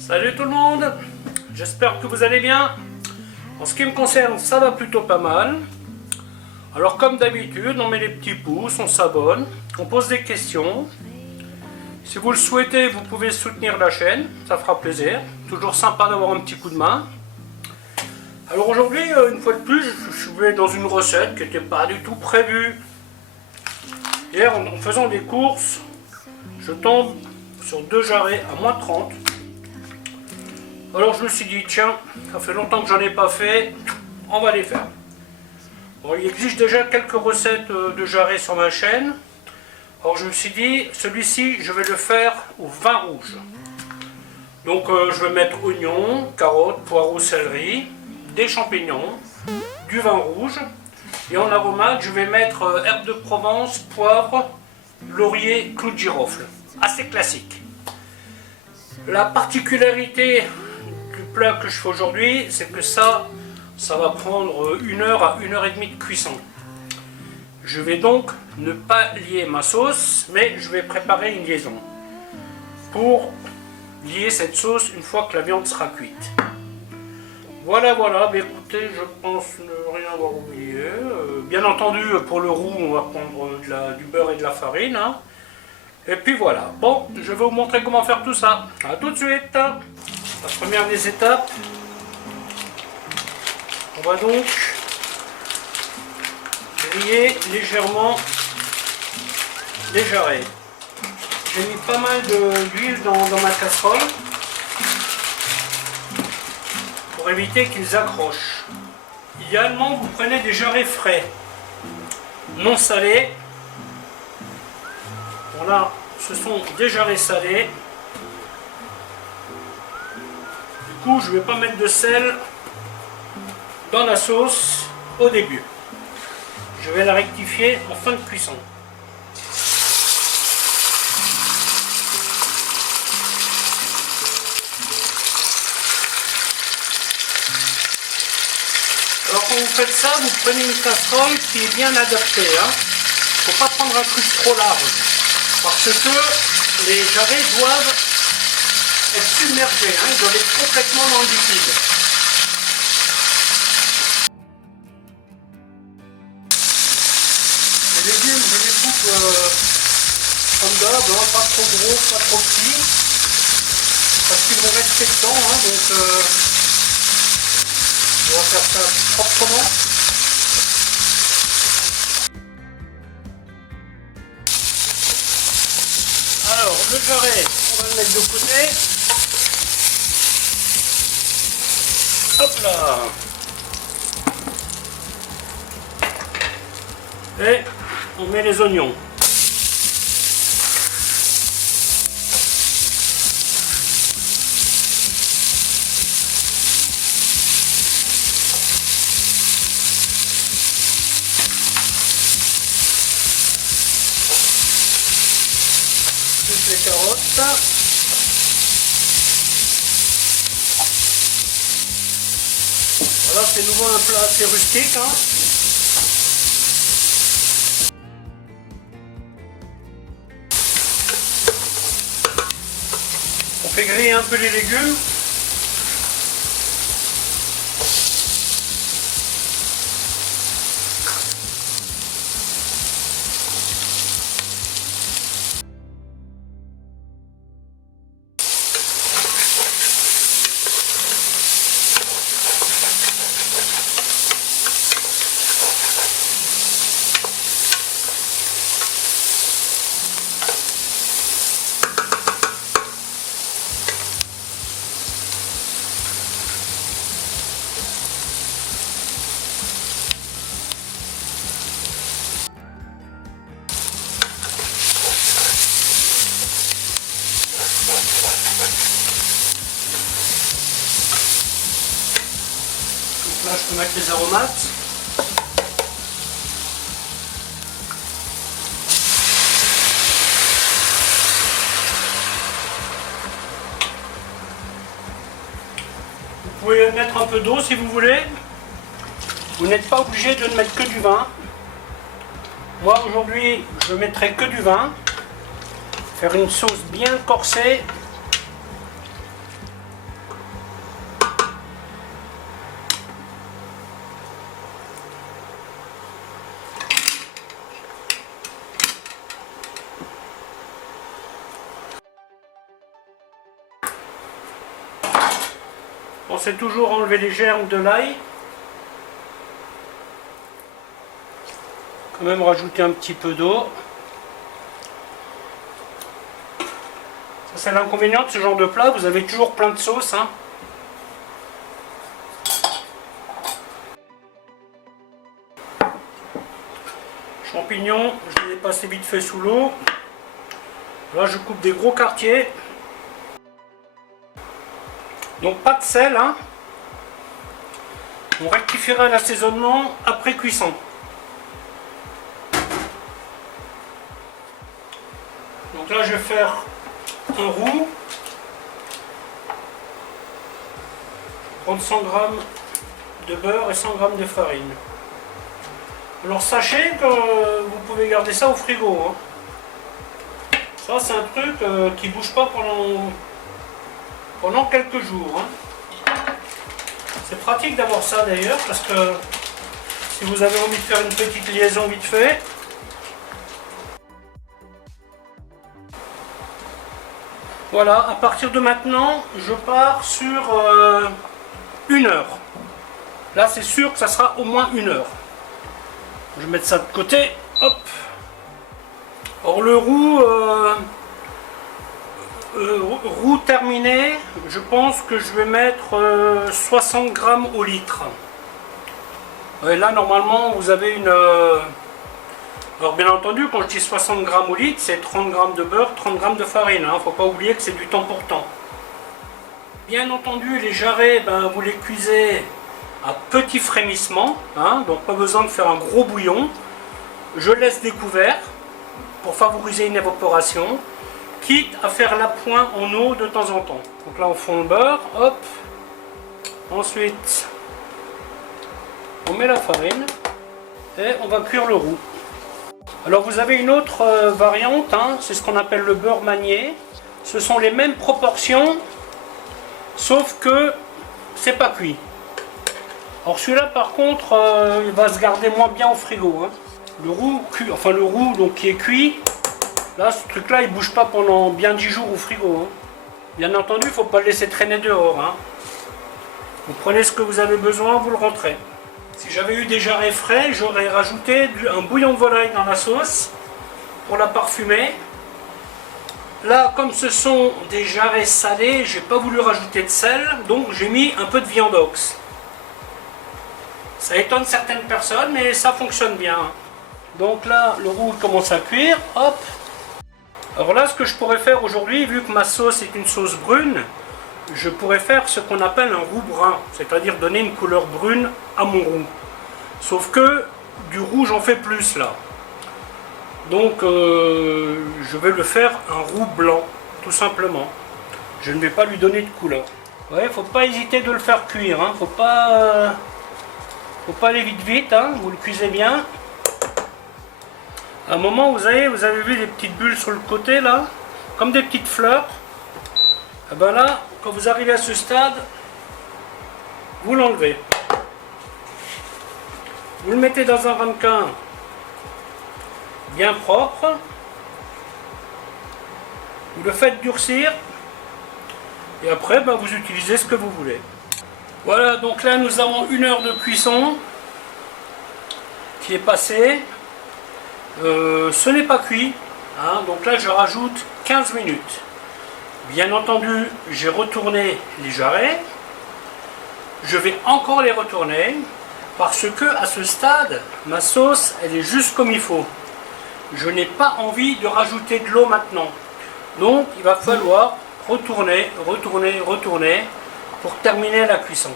Salut tout le monde, j'espère que vous allez bien. En ce qui me concerne, ça va plutôt pas mal. Alors comme d'habitude, on met les petits pouces, on s'abonne, on pose des questions. Si vous le souhaitez, vous pouvez soutenir la chaîne, ça fera plaisir. Toujours sympa d'avoir un petit coup de main. Alors aujourd'hui, une fois de plus, je vais dans une recette qui n'était pas du tout prévue. Hier, en faisant des courses, je tombe sur 2 jarrets à moins 30. Alors je me suis dit, tiens, ça fait longtemps que j'en ai pas fait, on va les faire. Bon, il existe déjà quelques recettes de jarrets sur ma chaîne. Alors je me suis dit, celui-ci, je vais le faire au vin rouge. Donc je vais mettre oignons, carottes, poireaux, céleri, des champignons, du vin rouge. Et en aromate, je vais mettre herbes de Provence, poivre, laurier, clou de girofle. Assez classique. La particularité du plat que je fais aujourd'hui, c'est que ça va prendre 1 heure à 1 heure et demie de cuisson. Je vais donc ne pas lier ma sauce, mais je vais préparer une liaison pour lier cette sauce une fois que la viande sera cuite. Voilà, bah écoutez, je pense ne rien avoir oublié. Bien entendu, pour le roux, on va prendre du beurre et de la farine. Hein. Et puis voilà. Bon, je vais vous montrer comment faire tout ça. A tout de suite. La première des étapes, on va donc griller légèrement les jarrets. J'ai mis pas mal d'huile dans ma casserole pour éviter qu'ils accrochent. Idéalement, vous prenez des jarrets frais, non salés. Voilà, ce sont des jarrets salés. Du coup, je ne vais pas mettre de sel dans la sauce au début. Je vais la rectifier en fin de cuisson. Alors quand vous faites ça, vous prenez une casserole qui est bien adaptée. Il ne faut pas prendre un truc trop large. Parce que les jarrets doivent être submergés. Ils doivent être complètement dans le liquide. Les légumes, je les coupe comme d'hab, pas trop gros, pas trop petits. Parce qu'ils vont rester dedans. Donc on va faire ça proprement. Alors, le jarret, on va le mettre de côté. Hop là. Et on met les oignons. Les carottes. Voilà, c'est nouveau un plat assez rustique. On fait griller un peu les légumes. Là, je peux mettre les aromates. Vous pouvez mettre un peu d'eau si vous voulez. Vous n'êtes pas obligé de ne mettre que du vin. Moi, aujourd'hui, je ne mettrai que du vin. Faire une sauce bien corsée. Pensez toujours à enlever les germes de l'ail. Quand même rajouter un petit peu d'eau. Ça c'est l'inconvénient de ce genre de plat, vous avez toujours plein de sauce. Hein. Champignons, je les ai passés vite fait sous l'eau. Là je coupe des gros quartiers. Donc pas de sel. Hein. On rectifiera l'assaisonnement après cuisson. Donc là je vais faire un roux. Prendre 100 g de beurre et 100 g de farine. Alors sachez que vous pouvez garder ça au frigo. Hein. Ça c'est un truc qui ne bouge pas pendant quelques jours. Hein. C'est pratique d'avoir ça d'ailleurs parce que si vous avez envie de faire une petite liaison vite fait. Voilà, à partir de maintenant, je pars sur 1 heure. Là, c'est sûr que ça sera au moins 1 heure. Je vais mettre ça de côté. Hop. Or, le roux terminé, je pense que je vais mettre 60 g au litre. Et là, normalement, vous avez une... Alors bien entendu, quand je dis 60 g au litre, c'est 30 g de beurre, 30 g de farine. Hein. Faut pas oublier que c'est du temps pour temps. Bien entendu, les jarrets, vous les cuisez à petit frémissement. Hein, donc pas besoin de faire un gros bouillon. Je laisse découvert pour favoriser une évaporation. Quitte à faire l'appoint en eau de temps en temps. Donc là, on fond le beurre. Hop. Ensuite, on met la farine. Et on va cuire le roux. Alors vous avez une autre variante, hein, c'est ce qu'on appelle le beurre manié. Ce sont les mêmes proportions, sauf que c'est pas cuit. Alors celui-là par contre, il va se garder moins bien au frigo. Hein. Le roux donc, qui est cuit, là ce truc-là il bouge pas pendant bien 10 jours au frigo. Hein. Bien entendu, il ne faut pas le laisser traîner dehors. Hein. Vous prenez ce que vous avez besoin, vous le rentrez. Si j'avais eu des jarrets frais, j'aurais rajouté un bouillon de volaille dans la sauce pour la parfumer. Là, comme ce sont des jarrets salés, j'ai pas voulu rajouter de sel, donc j'ai mis un peu de viande ox. Ça étonne certaines personnes, mais ça fonctionne bien. Donc là, le roux commence à cuire. Hop. Alors là, ce que je pourrais faire aujourd'hui, vu que ma sauce est une sauce brune, je pourrais faire ce qu'on appelle un roux brun, c'est-à-dire donner une couleur brune à mon roux. Sauf que du roux, j'en fais plus là. Donc je vais le faire un roux blanc, tout simplement. Je ne vais pas lui donner de couleur. Ouais, faut pas hésiter de le faire cuire, hein. Faut pas aller vite, hein. Vous le cuisez bien. À un moment, vous avez vu les petites bulles sur le côté là, comme des petites fleurs. Et ben là, quand vous arrivez à ce stade, vous l'enlevez. Vous le mettez dans un ramequin bien propre. Vous le faites durcir. Et après, vous utilisez ce que vous voulez. Voilà, donc là nous avons 1 heure de cuisson qui est passée. Ce n'est pas cuit. Hein, donc là je rajoute 15 minutes. Bien entendu, j'ai retourné les jarrets. Je vais encore les retourner parce que à ce stade, ma sauce, elle est juste comme il faut. Je n'ai pas envie de rajouter de l'eau maintenant. Donc, il va falloir retourner pour terminer la cuisson.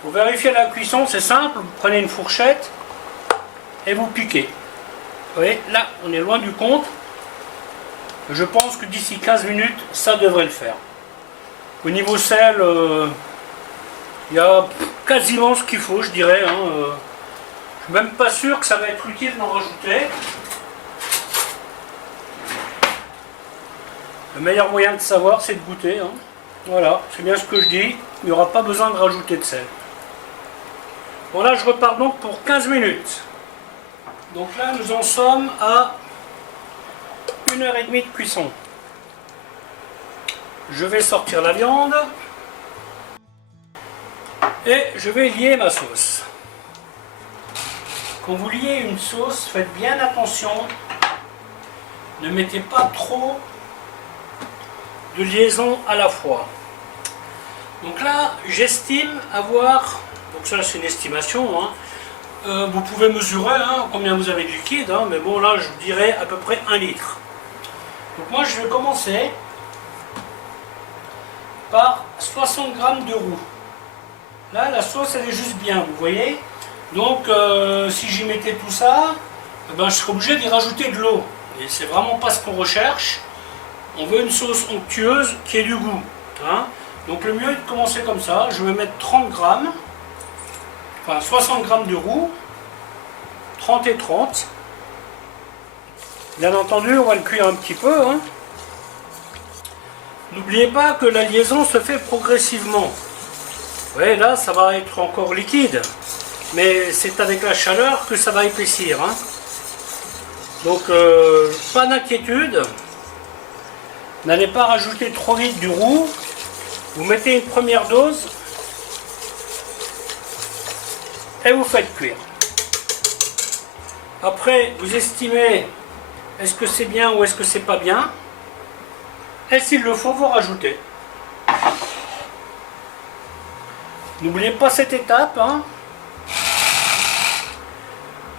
Pour vérifier la cuisson, c'est simple. Vous prenez une fourchette et vous piquez. Vous voyez, là, on est loin du compte. Je pense que d'ici 15 minutes, ça devrait le faire. Au niveau sel, il y a quasiment ce qu'il faut, je dirais. Hein. Je suis même pas sûr que ça va être utile d'en rajouter. Le meilleur moyen de savoir, c'est de goûter. Hein. Voilà, c'est bien ce que je dis. Il n'y aura pas besoin de rajouter de sel. Bon là, je repars donc pour 15 minutes. Donc là, nous en sommes à 1h30 de cuisson. Je vais sortir la viande. Et je vais lier ma sauce. Quand vous liez une sauce, faites bien attention. Ne mettez pas trop de liaison à la fois. Donc là, j'estime avoir, donc ça c'est une estimation, hein. Vous pouvez mesurer hein, combien vous avez de liquide, hein, mais bon là je dirais à peu près 1 litre. Donc moi je vais commencer par 60 g de roux. Là la sauce elle est juste bien, vous voyez. Donc si j'y mettais tout ça, ben, je serais obligé d'y rajouter de l'eau. Et c'est vraiment pas ce qu'on recherche. On veut une sauce onctueuse qui ait du goût. Hein. Donc le mieux est de commencer comme ça. Je vais mettre 30 grammes, enfin 60 g de roux, 30 et 30. Bien entendu, on va le cuire un petit peu. Hein. N'oubliez pas que la liaison se fait progressivement. Vous voyez, là, ça va être encore liquide. Mais c'est avec la chaleur que ça va épaissir. Hein. Donc, pas d'inquiétude. N'allez pas rajouter trop vite du roux. Vous mettez une première dose et vous faites cuire. Après, vous estimez est-ce que c'est bien ou est-ce que c'est pas bien. Et s'il le faut, vous rajoutez. N'oubliez pas cette étape. Hein.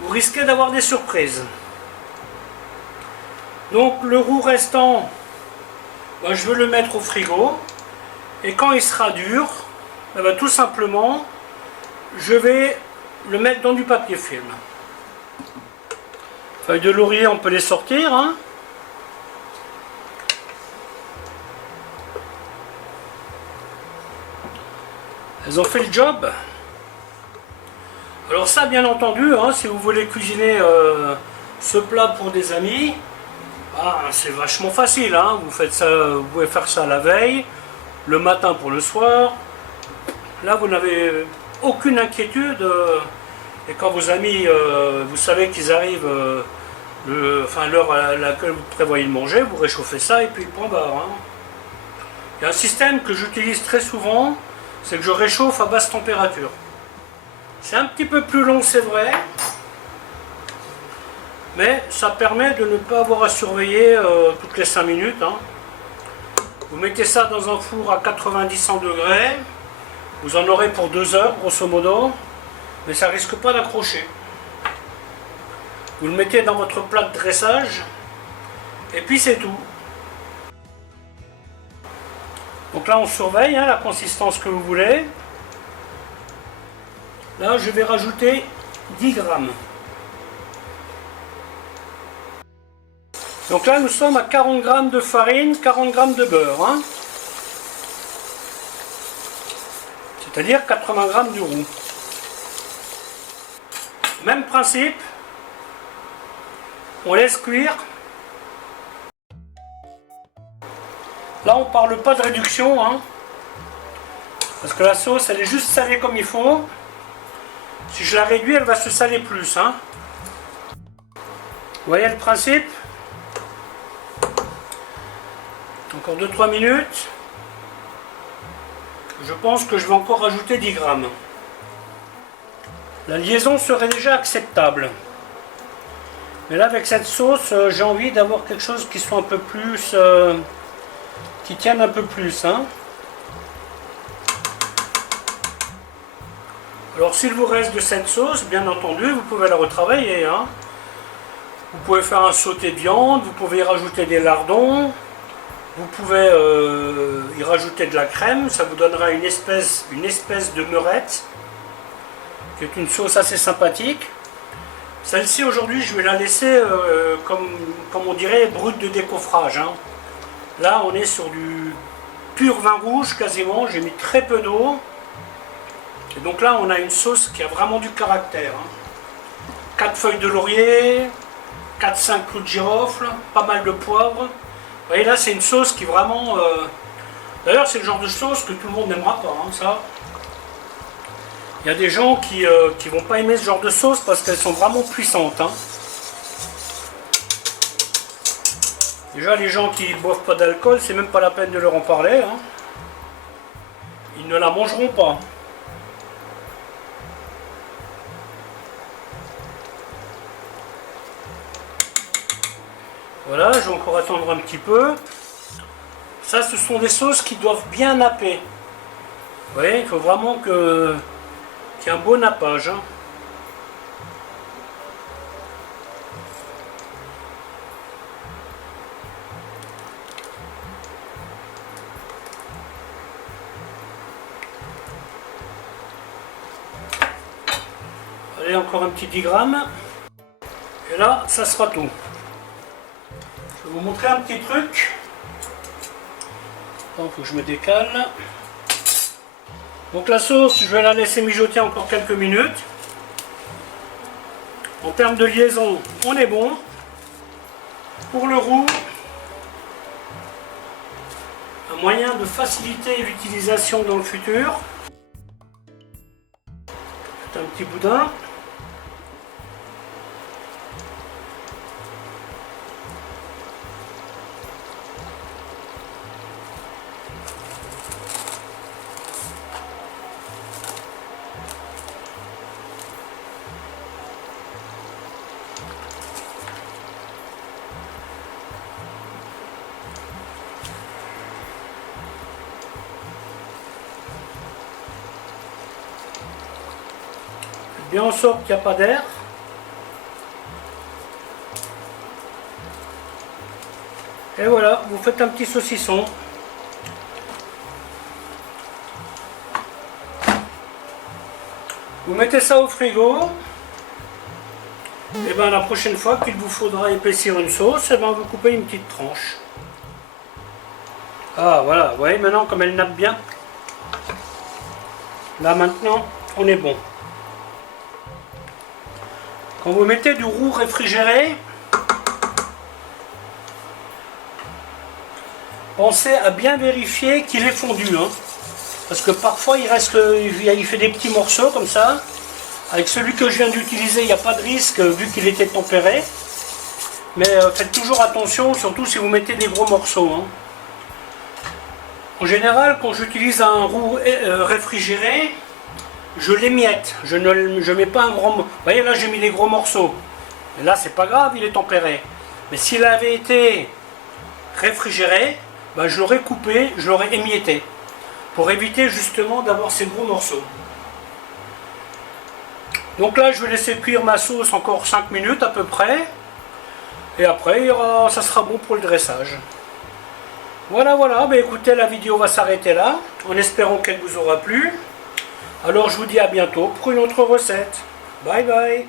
Vous risquez d'avoir des surprises. Donc le roux restant, ben, je vais le mettre au frigo. Et quand il sera dur, ben, tout simplement, je vais le mettre dans du papier film. Feuilles de laurier, on peut les sortir. Hein. Elles ont fait le job. Alors ça, bien entendu, hein, si vous voulez cuisiner ce plat pour des amis, c'est vachement facile. Hein. Vous faites ça, vous pouvez faire ça la veille, le matin pour le soir. Là, vous n'avez aucune inquiétude. Et quand vos amis, vous savez qu'ils arrivent, l'heure à laquelle vous prévoyez de manger, vous réchauffez ça et puis point barre. Hein. Il y a un système que j'utilise très souvent, c'est que je réchauffe à basse température. C'est un petit peu plus long, c'est vrai, mais ça permet de ne pas avoir à surveiller toutes les 5 minutes. Hein. Vous mettez ça dans un four à 90-100 degrés, vous en aurez pour 2 heures grosso modo, mais ça risque pas d'accrocher. Vous le mettez dans votre plat de dressage, et puis c'est tout. Donc là on surveille hein, la consistance que vous voulez. Là je vais rajouter 10 grammes. Donc là nous sommes à 40 grammes de farine, 40 grammes de beurre. Hein. C'est-à-dire 80 grammes de roux. Même principe. On laisse cuire. Là, on ne parle pas de réduction, hein, parce que la sauce, elle est juste salée comme il faut. Si je la réduis, elle va se saler plus. Hein. Vous voyez le principe? Encore 2-3 minutes. Je pense que je vais encore rajouter 10 grammes. La liaison serait déjà acceptable. Mais là, avec cette sauce, j'ai envie d'avoir quelque chose qui soit un peu plus... qui tienne un peu plus. Hein. Alors, s'il vous reste de cette sauce, bien entendu, vous pouvez la retravailler. Hein. Vous pouvez faire un sauté de viande, vous pouvez y rajouter des lardons, vous pouvez y rajouter de la crème, ça vous donnera une espèce de meurette, qui est une sauce assez sympathique. Celle-ci, aujourd'hui, je vais la laisser, comme on dirait, brute de décoffrage. Hein. Là, on est sur du pur vin rouge, quasiment. J'ai mis très peu d'eau. Et donc là, on a une sauce qui a vraiment du caractère. Hein. 4 feuilles de laurier, 4-5 clous de girofle, pas mal de poivre. Vous voyez, là, c'est une sauce qui vraiment... D'ailleurs, c'est le genre de sauce que tout le monde n'aimera pas, hein, ça. Il y a des gens qui vont pas aimer ce genre de sauce parce qu'elles sont vraiment puissantes. Hein. Déjà, les gens qui boivent pas d'alcool, c'est même pas la peine de leur en parler. Hein. Ils ne la mangeront pas. Voilà, je vais encore attendre un petit peu. Ça, ce sont des sauces qui doivent bien napper. Vous voyez, il faut vraiment qu'il y ait un beau nappage. Hein. Allez, encore un petit 10 grammes. Et là, ça sera tout. Je vais vous montrer un petit truc. Il faut que je me décale. Donc la sauce, je vais la laisser mijoter encore quelques minutes. En termes de liaison, on est bon. Pour le roux, un moyen de faciliter l'utilisation dans le futur. C'est un petit boudin. Bien en sorte qu'il n'y a pas d'air. Et voilà, vous faites un petit saucisson. Vous mettez ça au frigo. Et bien la prochaine fois qu'il vous faudra épaissir une sauce, et ben vous coupez une petite tranche. Ah voilà, vous voyez maintenant comme elle nappe bien. Là maintenant, on est bon. Quand vous mettez du roux réfrigéré, pensez à bien vérifier qu'il est fondu. Hein, parce que parfois il fait des petits morceaux comme ça. Avec celui que je viens d'utiliser, il n'y a pas de risque vu qu'il était tempéré. Mais faites toujours attention, surtout si vous mettez des gros morceaux. Hein. En général, quand j'utilise un roux réfrigéré, je l'émiette, je ne mets pas un grand... Vous voyez là j'ai mis des gros morceaux. Et là c'est pas grave, il est tempéré. Mais s'il avait été réfrigéré, ben, je l'aurais coupé, je l'aurais émietté. Pour éviter justement d'avoir ces gros morceaux. Donc là je vais laisser cuire ma sauce encore 5 minutes à peu près. Et après ça sera bon pour le dressage. Voilà, ben, écoutez, la vidéo va s'arrêter là, en espérant qu'elle vous aura plu. Alors je vous dis à bientôt pour une autre recette. Bye bye.